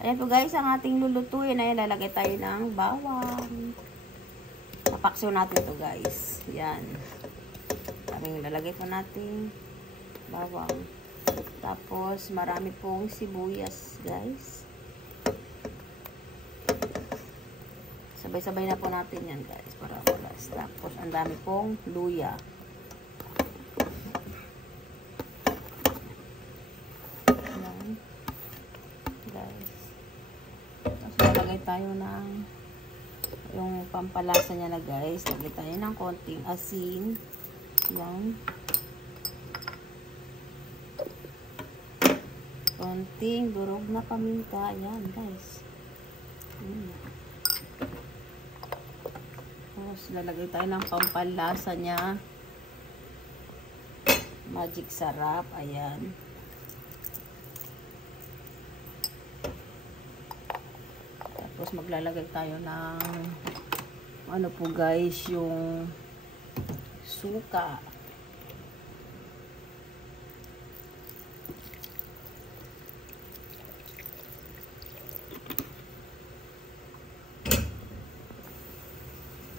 Ayan po guys, ang ating lulutuin. Ayan, lalagay tayo ng bawang. Papaksiw natin to guys. Yan. Kaming lalagay po natin bawang. Tapos, marami pong sibuyas guys. Sabay-sabay na po natin yan guys. Para walas. Tapos, ang dami pong luya. Tayo ng yung pampalasa niya na guys. Lagay tayo ng konting asin. Yan. Konting durog na paminta. Yan guys. Tapos lalagay tayo ng pampalasa niya. Magic sarap. Ayan. Tapos maglalagay tayo ng ano po guys, yung suka.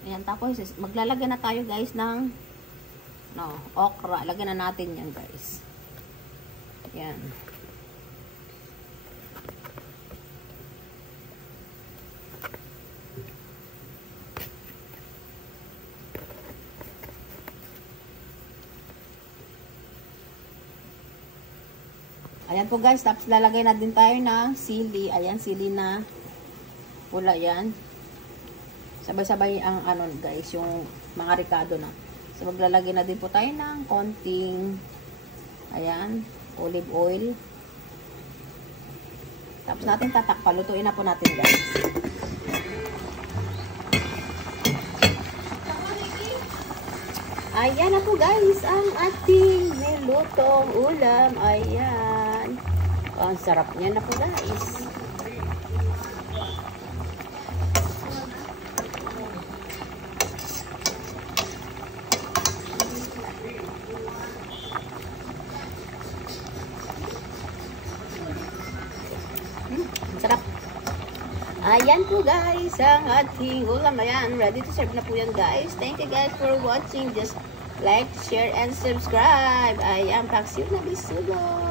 Ayan, tapos maglalagay na tayo guys ng okra. Lagyan na natin yan guys. Ayan. Ayan po guys, tapos lalagay na din tayo ng sili. Ayan, sili na pula yan. Sabay-sabay ang ano guys, yung mga ricado na. So maglalagay na din po tayo ng konting ayan, olive oil. Tapos natin tatakpan. Lutuin na po natin guys. Ayan na po guys, ang ating nilutong ulam. Ayan. Ang sarap niya na po guys. Sarap. Ayan po guys, ang ating ulam. Ayan, ready to serve na po yan guys. Thank you guys for watching. Just like, share, and subscribe. Ayan, paksiw na bisugo.